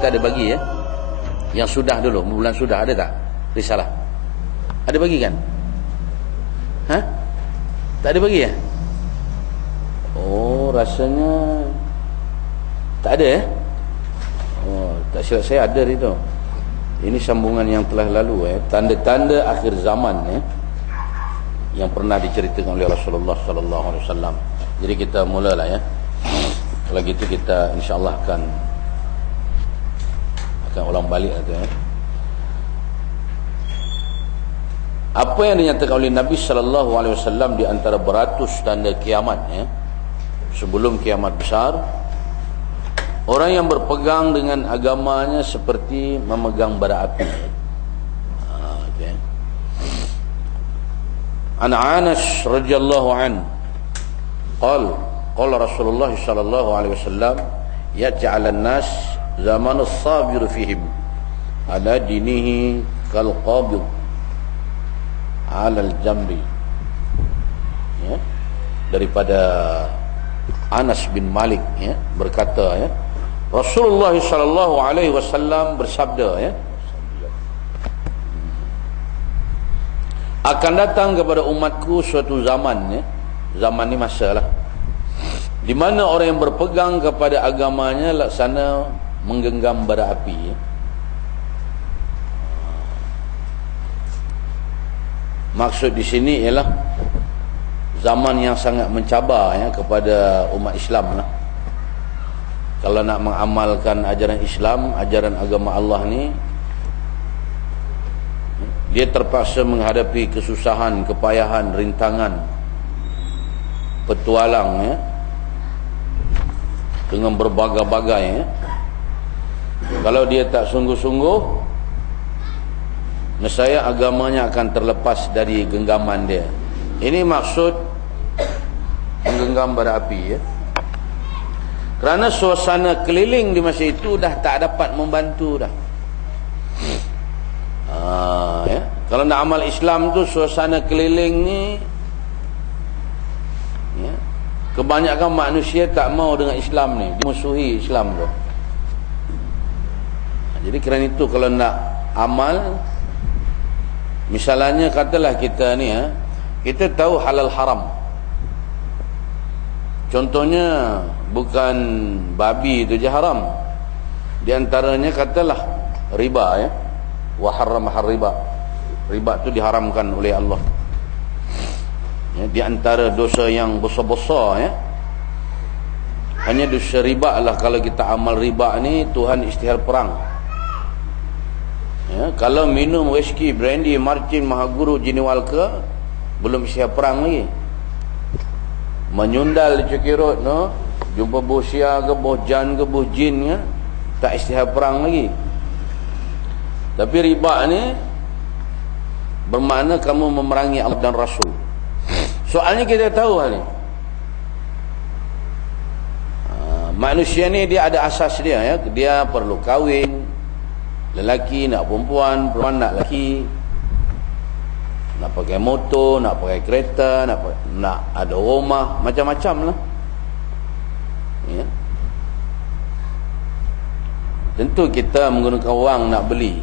kita ada bagi ya. Yang sudah dulu, bulan sudah ada tak? Risalah. Ada bagi kan? Hah? Tak ada bagi ya? Oh, rasanya tak ada ya? Oh, tak silap saya ada itu. Ini sambungan yang telah lalu ya, tanda-tanda akhir zaman ya, yang pernah diceritakan oleh Rasulullah sallallahu alaihi wasallam. Jadi kita mulalah ya. Kalau gitu kita insya-Allah akan ulang balik itu ya. Apa yang dinyatakan oleh Nabi sallallahu alaihi wasallam di antara beratus tanda kiamat ya, sebelum kiamat besar, orang yang berpegang dengan agamanya seperti memegang bara api. Okay. An Anas radhiyallahu an qala Rasulullah sallallahu alaihi wasallam yaj'al an-nas zaman as-sabir fihim ala dinihi kal qabid ala al-jamri. Ya, daripada Anas bin Malik ya, berkata ya, Rasulullah sallallahu alaihi wasallam bersabda ya, akan datang kepada umatku suatu zaman ya, zaman ni masalah, di mana orang yang berpegang kepada agamanya laksana menggenggam bara api ya. Maksud di sini ialah zaman yang sangat mencabar ya kepada umat Islam lah. Kalau nak mengamalkan ajaran Islam, ajaran agama Allah ni, dia terpaksa menghadapi kesusahan, kepayahan, rintangan, petualang ya, dengan berbagai-bagai ya. Kalau dia tak sungguh-sungguh, nescaya agamanya akan terlepas dari genggaman dia. Ini maksud menggenggam bara api ya. Kerana suasana keliling di masa itu dah tak dapat membantu dah. Ya. Kalau nak amal Islam tu, suasana keliling ni ya, kebanyakan manusia tak mau dengan Islam ni, dimusuhi Islam tu. Jadi kerana itu kalau nak amal, misalnya katalah kita ni ya, kita tahu halal haram. Contohnya bukan babi itu je haram. Di antaranya katalah riba ya. Wa harramahar riba. Riba itu diharamkan oleh Allah. Ya, di antara dosa yang besar-besar ya, hanya dosa riba lah. Kalau kita amal riba ni, Tuhan isytihar perang. Ya, kalau minum whisky, brandy, marcin, mahaguru, jiniwalka, belum siap perang lagi. Menyundal di cekirot no, jumpa bosia ke bohjan ke bohjin ya, tak isytihar perang lagi. Tapi riba ni bermakna kamu memerangi Allah dan Rasul. Soalnya kita tahu hal ni, manusia ni dia ada asas dia ya, dia perlu kahwin. Lelaki nak perempuan, perempuan nak lelaki, nak pakai motor, nak pakai kereta, nak ada rumah, macam-macam lah ya. Tentu kita menggunakan wang nak beli,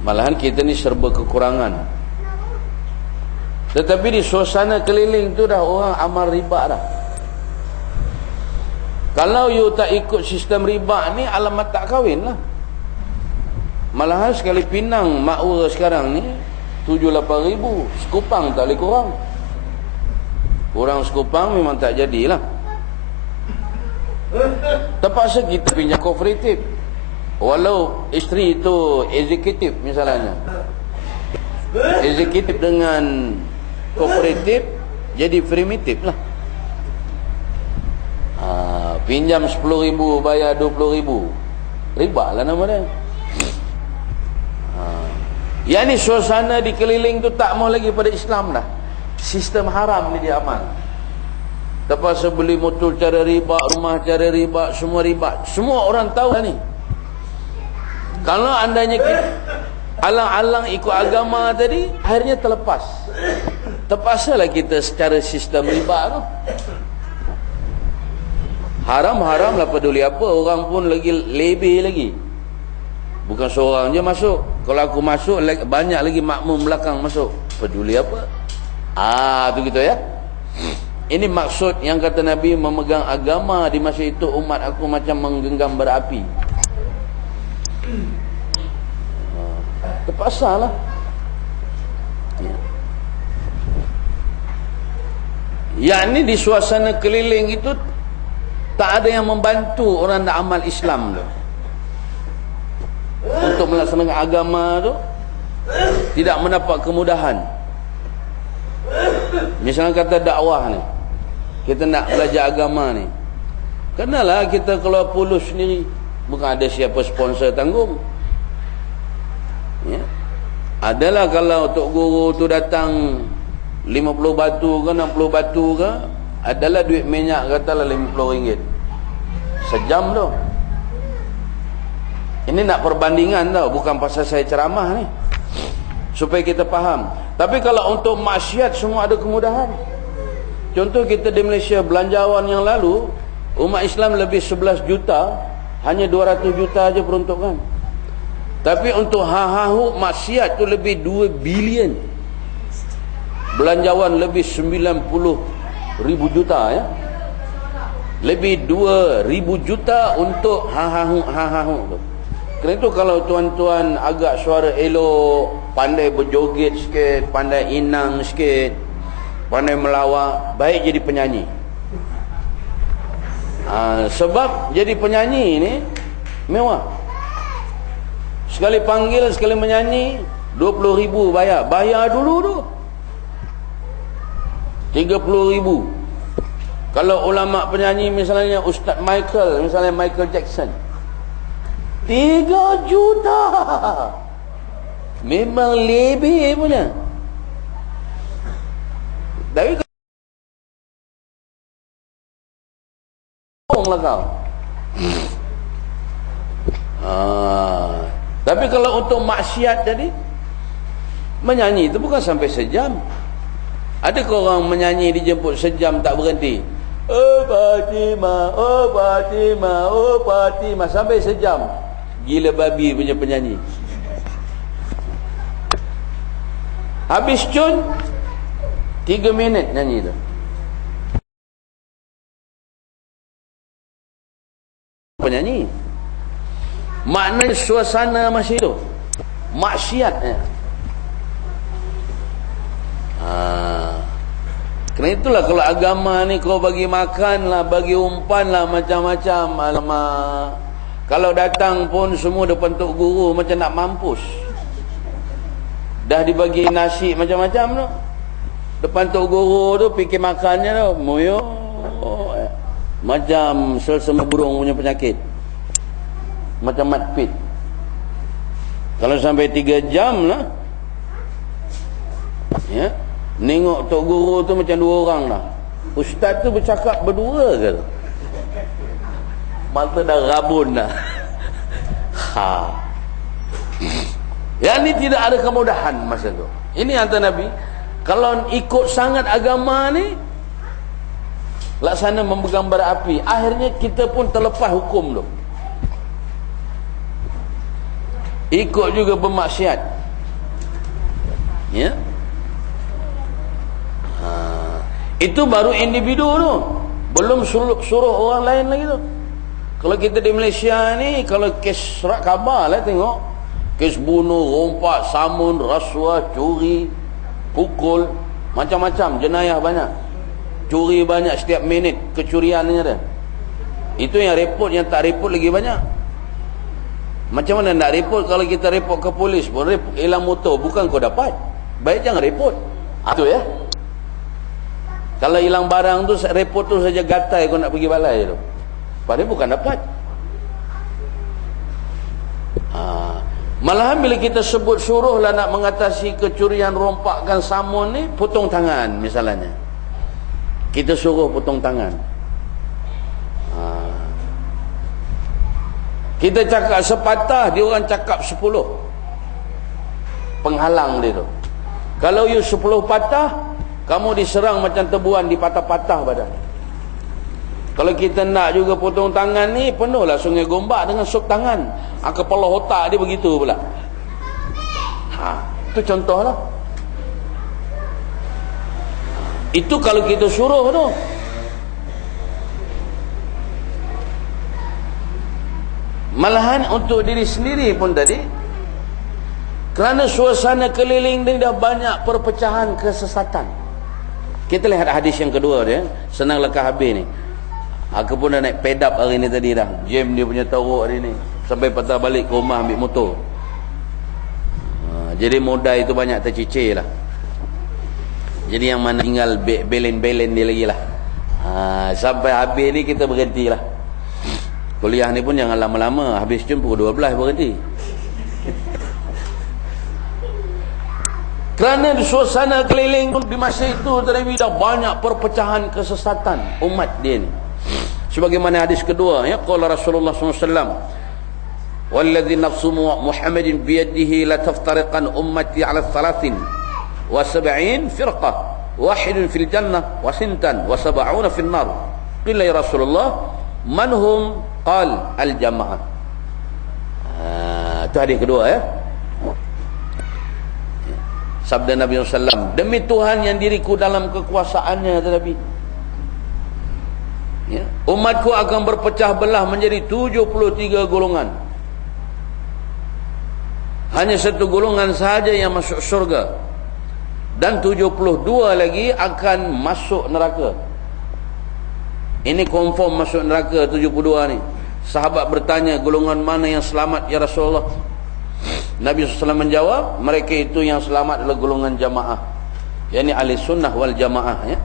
malahan kita ni serba kekurangan. Tetapi di suasana keliling tu dah orang amal riba dah. Kalau you tak ikut sistem riba ni, alamat tak kahwin lah. Malahan sekali pinang makwa sekarang ni 7-8 ribu. Sekupang tak boleh kurang. Kurang sekupang memang tak jadilah. Terpaksa kita pinjam kooperatif. Walau isteri itu eksekutif misalnya, eksekutif dengan kooperatif jadi primitif lah. Pinjam 10,000 bayar 20,000, riba lah nama dia. Yang ni suasana di keliling tu tak mau lagi pada Islam dah. Sistem haram ni dia amal. Terpaksa beli motor cara riba, rumah cara riba, semua riba. Semua orang tahu ni. Kalau andainya kita alang-alang ikut agama tadi, akhirnya terlepas. Terpaksalah kita secara sistem riba tu. Haram-haram lah peduli apa. Orang pun lagi lebih lagi. Bukan seorang je masuk. Kalau aku masuk, banyak lagi makmum belakang masuk. Peduli apa? Tu gitu ya. Ini maksud yang kata Nabi, memegang agama di masa itu umat aku macam menggenggam bara api. Terpaksa lah. Yang ni di suasana keliling itu tak ada yang membantu orang nak amal Islam tu. Untuk melaksanakan agama tu tidak mendapat kemudahan. Misalnya kata dakwah ni, kita nak belajar agama ni, kenalah kita keluar pulus sendiri. Bukan ada siapa sponsor tanggung. Ya. Adalah kalau Tok Guru tu datang 50 batu ke 60 batu ke, adalah duit minyak katalah RM50 sejam tu. Ini nak perbandingan tau, bukan pasal saya ceramah ni, supaya kita faham. Tapi kalau untuk maksiat semua ada kemudahan. Contoh kita di Malaysia belanjawan yang lalu, umat Islam lebih 11 juta, hanya 200 juta aja peruntukan. Tapi untuk hahahu maksiat tu lebih 2 bilion. Belanjawan lebih 90,000 juta ya. Lebih 2,000 juta untuk hahahu tu. Kerana itu kalau tuan-tuan agak suara elok, pandai berjoget sikit, pandai inang sikit, pandai melawak, baik jadi penyanyi. Sebab jadi penyanyi ni mewah. Sekali panggil, sekali menyanyi 20,000 bayar. Bayar dulu tu 30,000. Kalau ulama penyanyi misalnya Ustaz Michael, misalnya Michael Jackson, 3 juta. Memang lebih punya. Tapi kau lah kau. Tapi kalau untuk maksiat tadi, menyanyi itu bukan sampai sejam. Ada ke orang menyanyi dijemput sejam tak berhenti? Oh Fatimah, oh Fatimah, oh Fatimah, sampai sejam. Gila babi punya penyanyi. Habis cun 3 minit nyanyi tu. Penyanyi. Maknanya suasana masih itu. Maksiatnya. Kerana itulah kalau agama ni kau bagi makan lah, bagi umpan lah, macam-macam. Alamak. Kalau datang pun semua depan Tok Guru macam nak mampus. Dah dibagi nasi macam-macam tu. Depan Tok Guru tu fikir makannya tu moyo macam sel-sel burung punya penyakit. Macam mat pit. Kalau sampai 3 jam lah. Ya. Nengok Tok Guru tu macam 2 orang lah. Ustaz tu bercakap berdua ke tu? Mata dah rabun dah. Yang ni tidak ada kemudahan masa tu. Ini antara Nabi. Kalau ikut sangat agama ni, laksana memegang bara api, akhirnya kita pun terlepas hukum tu. Ikut juga bermaksiat. Ya. Itu baru individu tu. Belum suruh orang lain lagi tu. Kalau kita di Malaysia ni, kalau kes surat khabar lah tengok. Kes bunuh, rompak, samun, rasuah, curi, pukul, macam-macam, jenayah banyak. Curi banyak setiap minit, kecuriannya ada. Itu yang report, yang tak report lagi banyak. Macam mana nak report kalau kita report ke polis pun, hilang motor, bukan kau dapat. Baik jangan report. Itu ya. Kalau hilang barang tu, report tu saja gatai kau nak pergi balai tu. Padahal bukan dapat. Malahan bila kita sebut suruhlah nak mengatasi kecurian, rompakan, samun ni, potong tangan misalnya. Kita suruh potong tangan. Kita cakap sepatah, dia orang cakap 10. Penghalang dia tu. Kalau you 10 patah, kamu diserang macam tebuan, dipatah-patah badan. Kalau kita nak juga potong tangan ni, penuhlah Sungai Gombak dengan sup tangan. Kepala otak dia begitu pula. Itu contohlah. Itu kalau kita suruh tu. Malahan untuk diri sendiri pun tadi, kerana suasana keliling ni dah banyak perpecahan kesesatan. Kita lihat hadis yang kedua dia, senang lekah habis ni. Aku pun dah naik pedap hari ni tadi dah. Jam dia punya teruk hari ni. Sampai patah balik ke rumah ambil motor. Jadi modal itu banyak tercicir lah. Jadi yang mana tinggal belen-belen dia lagi lah. Sampai habis ni kita berhenti lah. Kuliah ni pun jangan lama-lama. Habis jam pukul 12 berhenti. Kerana di suasana keliling di masa itu terlebih dah banyak perpecahan kesesatan umat dia ni. Sebagaimana hadis kedua ya, qala Rasulullah SAW, "Walladzi nafsu Muhammadin biyadihi la taftariqan ummati ala 73 firqah, wahidun fil jannah wa sintan wa 70 fil nar." Qila ya Rasulullah, "Man hum?" Qal al-jamaah. Itu hadis kedua ya. Sabda Nabi SAW, demi Tuhan yang diriku dalam kekuasaannya tetapi ya, umatku akan berpecah belah menjadi 73 golongan. Hanya satu golongan sahaja yang masuk syurga, dan 72 lagi akan masuk neraka. Ini confirm masuk neraka 72 ni. Sahabat bertanya, golongan mana yang selamat ya Rasulullah? Nabi SAW menjawab, mereka itu yang selamat adalah golongan jamaah, yakni ahli sunnah wal jamaah ya.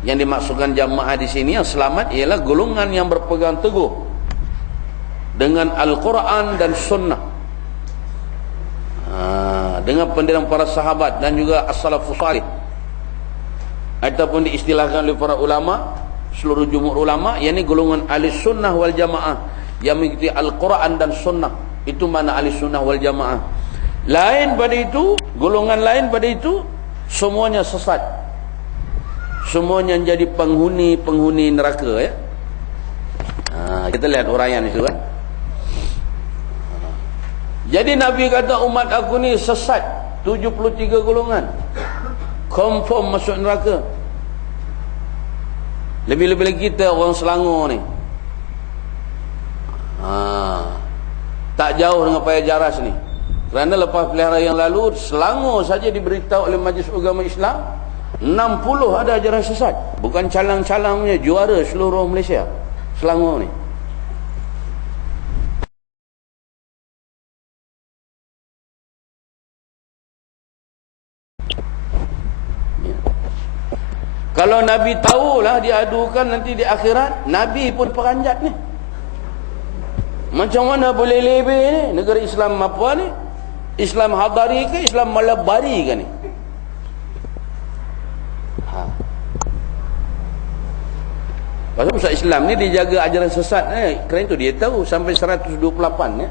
Yang dimaksudkan jamaah di sini yang selamat ialah golongan yang berpegang teguh dengan Al-Quran dan sunnah, dengan pendirian para sahabat dan juga as-salafus salih, ataupun diistilahkan oleh para ulama, seluruh jumhur ulama, yakni golongan ahli sunnah wal jamaah yang mengikuti Al-Quran dan sunnah. Itu mana ahli sunnah wal jamaah. Lain pada itu, golongan lain pada itu, semuanya sesat. Semuanya jadi penghuni neraka ya. Kita lihat uraian itu kan. Jadi Nabi kata umat aku ni sesat 73 golongan. Confirm masuk neraka. Lebih-lebih lagi kita orang Selangor ni. Tak jauh dengan Paya Jaras ni. Kerana lepas pilihan raya yang lalu, Selangor saja diberitahu oleh Majlis Ugama Islam 60 ada ajaran sesat. Bukan calang-calangnya, juara seluruh Malaysia, Selangor ni. Kalau Nabi tahulah diadukan nanti di akhirat, Nabi pun peranjat ni. Macam mana boleh lebih ni? Negara Islam apa ni? Islam hadari ke Islam malabari ke ni? Pasal pusat Islam ni dia jaga ajaran sesat ni. Kerana itu dia tahu sampai 128 ya.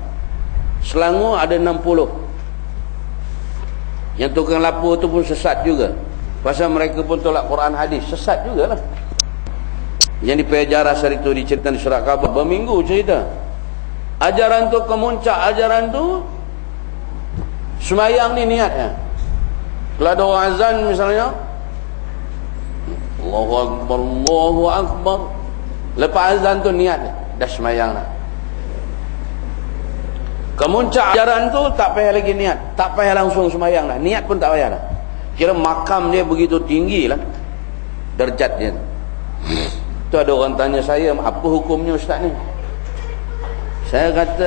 Selangor ada 60. Yang tukang lapor tu pun sesat juga. Pasal mereka pun tolak Quran hadis, sesat jugalah. Yang di Paya Jaras hari tu diceritakan di surat khabar, berminggu cerita. Ajaran tu kemuncak, ajaran tu semayang ni niatnya. Kalau ada orang azan misalnya, Allahu Akbar, Allahu Akbar, lepas azan tu niat dah semayang dah. Kemuncak ajaran tu tak payah lagi niat, tak payah langsung semayang dah, niat pun tak payah dah. Kira makam dia begitu tinggi lah derajat dia. Tu ada orang tanya saya, apa hukumnya ustaz ni? Saya kata